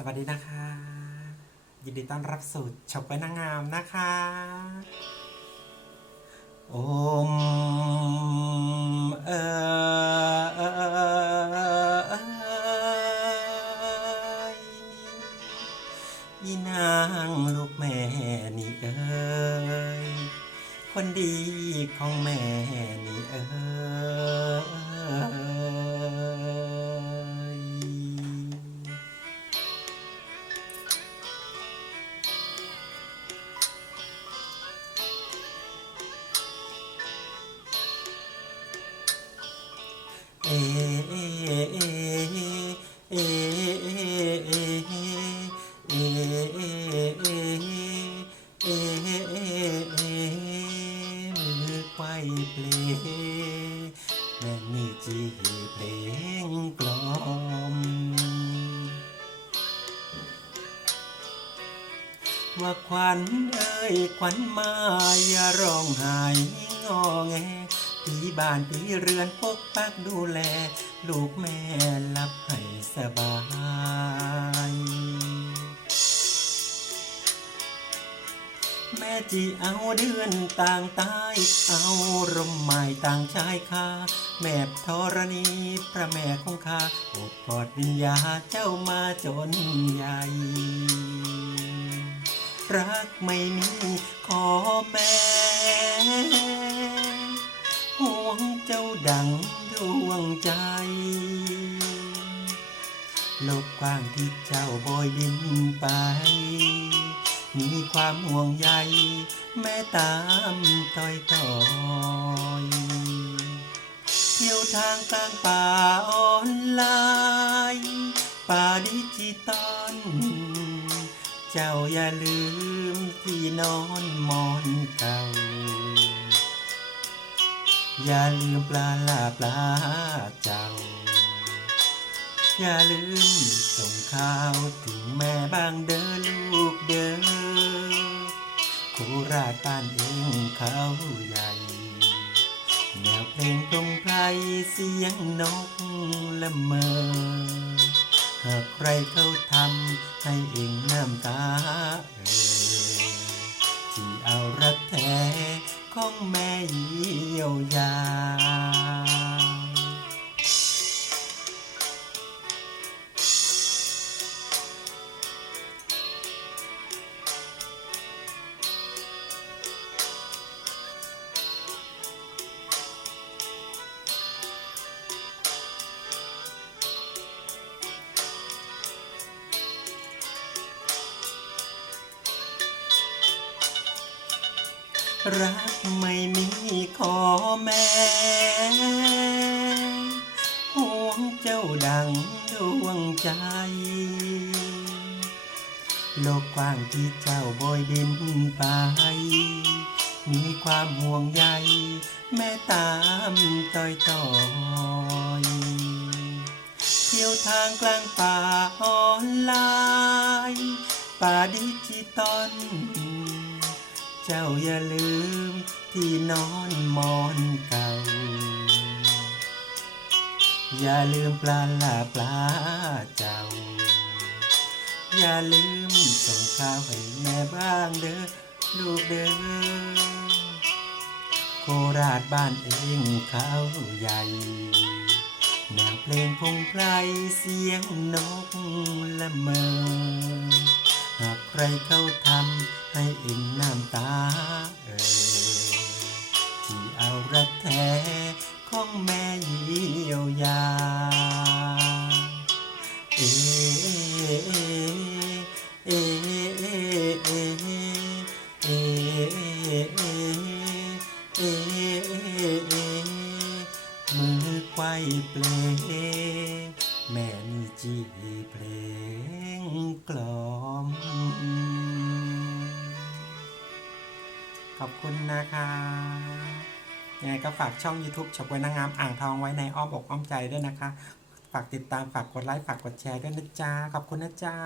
สวัสดีนะคะ ยินดีต้อนรับสู่ชกไว้นางงามนะคะ โอมเออเอยอีนางลูกแม่นี่เอ้ยคนดีของแม่นี่เอ้ยายเพลงแม่นี่จีเพลงกลอม ว่าขวัญเอ้ยขวัญมาอย่าร้องไห้งอแง พี่บ้านพี่เรือนปกปักดูแล ลูกแม่หลับให้สบายแม่จีเอาเดือนต่างตายเอาร่มไม้ต่างชายคาแม่ธรณีพระแม่คงคาโอบกอดวิญญาเจ้ามาจนใหญ่ รักไม่มีขอแม่ ดังดวงใจ โลกกว้างที่เจ้าโบยบินไป มีความห่วงใย แม่ตามต้อยต่อยเที่ยวทางกลางป่าออนไลน์ป่าดิจิตอลเจ้าอย่าลืมที่นอนมอนเก่า อย่าลืมปลาลาปลาเจ้า อย่าลืมส่งข่าวถึงแม่บ้างเด้อลูกเด้อโคราชบ้านเองเขาใหญ่ แนวเพลงตรงไพรเสียงนกละเมอหากใครเขาทำให้เองน้ำตาเอ่อที่เอารักแท้ ของแม่เยียวยา รักไม่มีขอแม่ห่วงเจ้าดังดวงใจ โลกกว้างที่เจ้าโบยบินไป มีความห่วงใย แม่ตามต้อยต่อยเที่ยวทางกลางป่าออนไลน์ป่าดิจิตอล เจ้าอย่าลืมที่นอนมอนเก่า อย่าลืมปลาลาปลาเจ้า อย่าลืมส่งข่าวให้แม่บ้างเด้อลูกเด้อโคราชบ้านเองเขาใหญ่แนวเพลงพงไพรเสียงนกละเมอ รเขาทำให้เองน้ำตาเอ่อที่เอารักแท้ของแม่ยี เพลงกล่อม ขอบคุณนะคะยังไงก็ฝากช่อง YouTube ฉกไว้นางงามอ่างทองไว้ในอ้อมอกอ้อมใจด้วยนะคะ ฝากติดตามฝากกดไลค์ฝากกดแชร์ด้วยนะจ๊ะ ขอบคุณนะจ๊ะ